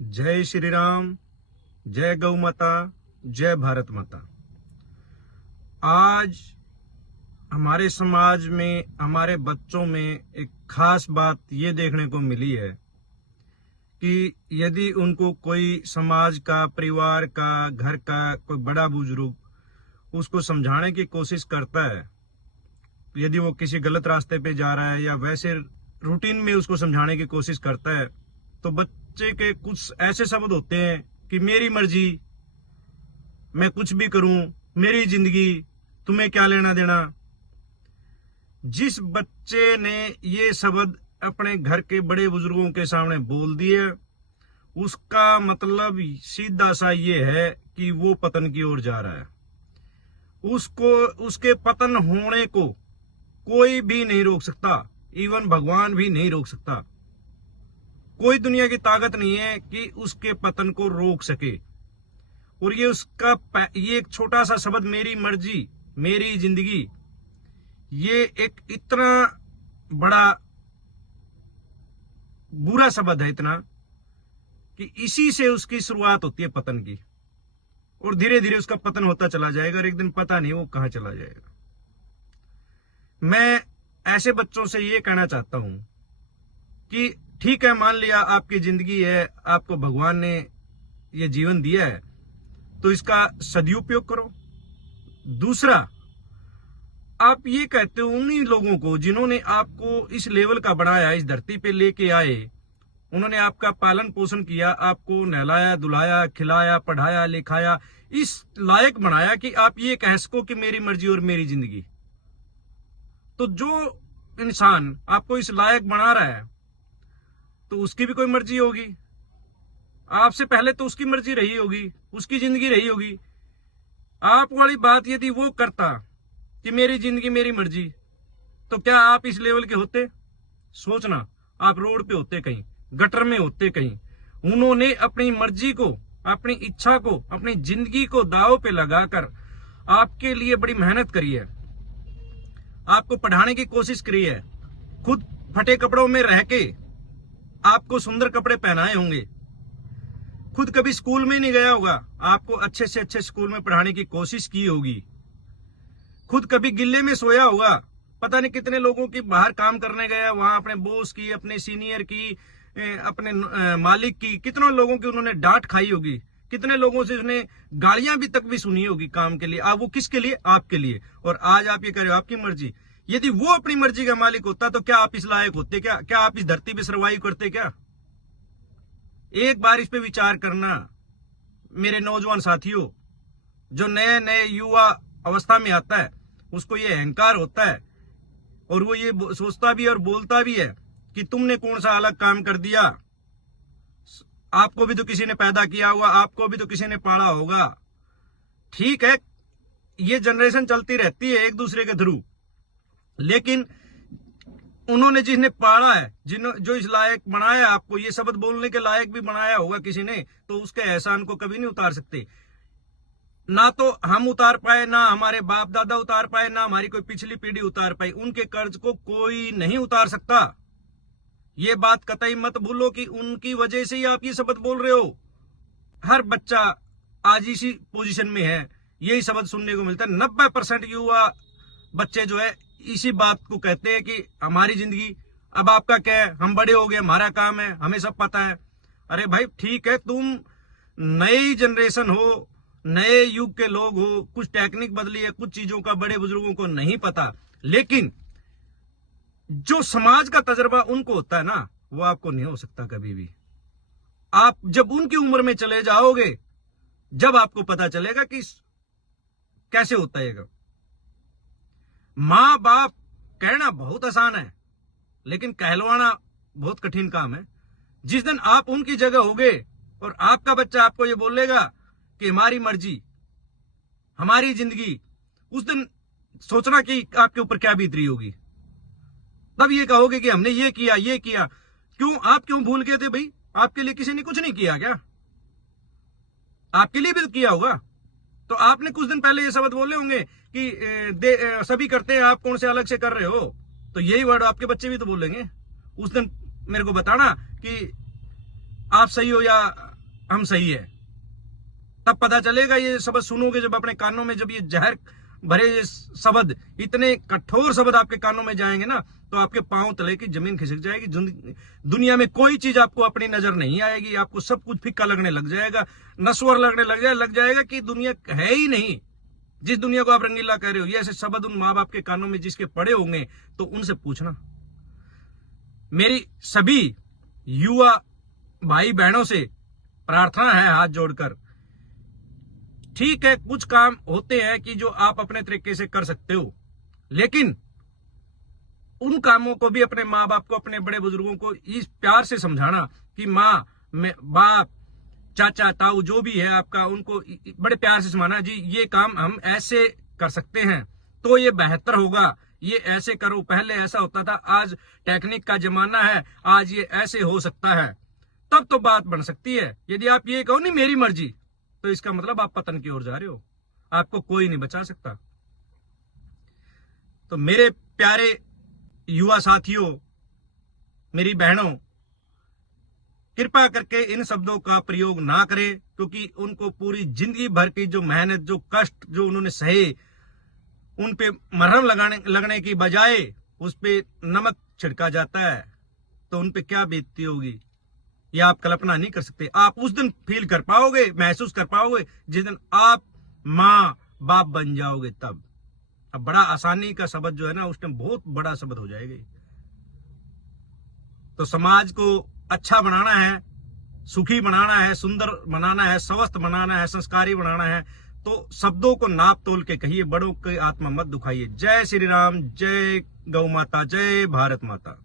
जय श्री राम, जय गौ माता, जय भारत माता। आज हमारे समाज में, हमारे बच्चों में एक खास बात ये देखने को मिली है कि यदि उनको कोई समाज का, परिवार का, घर का कोई बड़ा बुजुर्ग उसको समझाने की कोशिश करता है, यदि वो किसी गलत रास्ते पे जा रहा है या वैसे रूटीन में उसको समझाने की कोशिश करता है, तो बच्चे के कुछ ऐसे शब्द होते हैं कि मेरी मर्जी, मैं कुछ भी करूं, मेरी जिंदगी, तुम्हें क्या लेना देना। जिस बच्चे ने ये शब्द अपने घर के बड़े बुजुर्गों के सामने बोल दिए, उसका मतलब सीधा सा ये है कि वो पतन की ओर जा रहा है। उसको, उसके पतन होने को कोई भी नहीं रोक सकता, इवन भगवान भी नहीं रोक सकता। कोई दुनिया की ताकत नहीं है कि उसके पतन को रोक सके। और ये एक छोटा सा शब्द, मेरी मर्जी, मेरी जिंदगी, ये एक इतना बड़ा बुरा शब्द है, इतना कि इसी से उसकी शुरुआत होती है पतन की, और धीरे धीरे उसका पतन होता चला जाएगा और एक दिन पता नहीं वो कहां चला जाएगा। मैं ऐसे बच्चों से ये कहना चाहता हूं कि ठीक है, मान लिया आपकी जिंदगी है, आपको भगवान ने ये जीवन दिया है, तो इसका सदुपयोग करो। दूसरा, आप ये कहते हो उन्हीं लोगों को जिन्होंने आपको इस लेवल का बनाया, इस धरती पे लेके आए, उन्होंने आपका पालन पोषण किया, आपको नहलाया, दुलाया, खिलाया, पढ़ाया, लिखाया, इस लायक बनाया कि आप ये कह सको कि मेरी मर्जी और मेरी जिंदगी। तो जो इंसान आपको इस लायक बना रहा है, तो उसकी भी कोई मर्जी होगी। आपसे पहले तो उसकी मर्जी रही होगी, उसकी जिंदगी रही होगी। आप वाली बात यदि वो करता कि मेरी जिंदगी मेरी मर्जी, तो क्या आप इस लेवल के होते? सोचना, आप रोड पे होते, कहीं गटर में होते कहीं। उन्होंने अपनी मर्जी को, अपनी इच्छा को, अपनी जिंदगी को दांव पे लगाकर आपके लिए बड़ी मेहनत करी है, आपको पढ़ाने की कोशिश करी है, खुद फटे कपड़ों में रह के आपको सुंदर कपड़े पहनाए होंगे, खुद कभी स्कूल में नहीं गया होगा, आपको अच्छे से अच्छे स्कूल में पढ़ाने की कोशिश की होगी, खुद कभी गिल्ले में सोया होगा, पता नहीं कितने लोगों की बाहर काम करने गया, वहां अपने बॉस की, अपने सीनियर की, अपने मालिक की, कितनों लोगों की उन्होंने डांट खाई होगी, कितने लोगों से उसने गालियां भी तक भी सुनी होगी काम के लिए। अब वो किसके लिए? आपके लिए। और आज आप ये कह रहे हो आपकी मर्जी। यदि वो अपनी मर्जी का मालिक होता तो क्या आप इस लायक होते? क्या आप इस धरती पे सर्वाइव करते? क्या? एक बार इस पे विचार करना मेरे नौजवान साथियों। जो नए नए युवा अवस्था में आता है, उसको ये अहंकार होता है और वो ये सोचता भी और बोलता भी है कि तुमने कौन सा अलग काम कर दिया, आपको भी तो किसी ने पैदा किया होगा, आपको भी तो किसी ने पाला होगा। ठीक है, ये जनरेशन चलती रहती है एक दूसरे के थ्रू, लेकिन उन्होंने जिसने पाला है, जो इस लायक बनाया, आपको ये शब्द बोलने के लायक भी बनाया होगा किसी ने, तो उसके एहसान को कभी नहीं उतार सकते। ना तो हम उतार पाए, ना हमारे बाप दादा उतार पाए, ना हमारी कोई पिछली पीढ़ी उतार पाई। उनके कर्ज को कोई नहीं उतार सकता। ये बात कतई मत भूलो कि उनकी वजह से ही आप ये शब्द बोल रहे हो। हर बच्चा आज इसी पोजीशन में है, यही शब्द सुनने को मिलता है। 90% युवा बच्चे जो है इसी बात को कहते हैं कि हमारी जिंदगी, अब आपका क्या है, हम बड़े हो गए, हमारा काम है, हमें सब पता है। अरे भाई ठीक है, तुम नई जनरेशन हो, नए युग के लोग हो, कुछ टेक्निक बदली है, कुछ चीजों का बड़े बुजुर्गों को नहीं पता, लेकिन जो समाज का तजर्बा उनको होता है ना, वो आपको नहीं हो सकता कभी भी। आप जब उनकी उम्र में चले जाओगे, जब आपको पता चलेगा कि कैसे होता है। मां बाप कहना बहुत आसान है, लेकिन कहलवाना बहुत कठिन काम है। जिस दिन आप उनकी जगह होगे और आपका बच्चा आपको ये बोलेगा कि हमारी मर्जी, हमारी जिंदगी, उस दिन सोचना कि आपके ऊपर क्या बीत रही होगी। तब ये कहोगे कि हमने ये किया, ये किया। आप क्यों भूल गए थे भाई? आपके लिए किसी ने कुछ नहीं किया क्या? आपके लिए भी तो किया होगा। तो आपने कुछ दिन पहले ये शब्द बोले होंगे कि सभी करते हैं, आप कौन से अलग से कर रहे हो। तो यही वर्ड आपके बच्चे भी तो बोलेंगे। उस दिन मेरे को बताना कि आप सही हो या हम सही है। तब पता चलेगा, ये शब्द सुनोगे जब अपने कानों में, जब ये जहर भरे ये शब्द, इतने कठोर शब्द आपके कानों में जाएंगे ना, तो आपके पांव तले की जमीन खिसक जाएगी। दुनिया में कोई चीज आपको अपनी नजर नहीं आएगी, आपको सब कुछ फीका लगने लग जाएगा, नस्वर लगने लग जाएगा कि दुनिया है ही नहीं, जिस दुनिया को आप रंगीला कह रहे हो। ये ऐसे शब्द उन माँ बाप के कानों में जिसके पड़े होंगे, तो उनसे पूछना। मेरी सभी युवा भाई बहनों से प्रार्थना है हाथ जोड़कर, ठीक है कुछ काम होते हैं कि जो आप अपने तरीके से कर सकते हो, लेकिन उन कामों को भी अपने माँ बाप को, अपने बड़े बुजुर्गों को इस प्यार से समझाना कि माँ, बाप, चाचा, ताऊ जो भी है आपका, उनको बड़े प्यार से समझाना, जी ये काम हम ऐसे कर सकते हैं तो ये बेहतर होगा, ये ऐसे करो, पहले ऐसा होता था, आज टेक्निक का जमाना है, आज ये ऐसे हो सकता है, तब तो बात बन सकती है। यदि आप ये कहो नहीं मेरी मर्जी, तो इसका मतलब आप पतन की ओर जा रहे हो, आपको कोई नहीं बचा सकता। तो मेरे प्यारे युवा साथियों, मेरी बहनों, कृपा करके इन शब्दों का प्रयोग ना करें, क्योंकि उनको पूरी जिंदगी भर की जो मेहनत, जो कष्ट जो उन्होंने सहे, उन पे मरहम लगने की बजाय उस पे नमक छिड़का जाता है, तो उन पे क्या बीतती होगी ये आप कल्पना नहीं कर सकते। आप उस दिन फील कर पाओगे, महसूस कर पाओगे, जिस दिन आप माँ बाप बन जाओगे तब। अब बड़ा आसानी का शब्द जो है ना, उस टाइम बहुत बड़ा शब्द हो जाएगा। तो समाज को अच्छा बनाना है, सुखी बनाना है, सुंदर बनाना है, स्वस्थ बनाना है, संस्कारी बनाना है, तो शब्दों को नाप तोल के कहिए, बड़ों की आत्मा मत दुखाइए। जय श्री राम, जय गौ माता, जय भारत माता।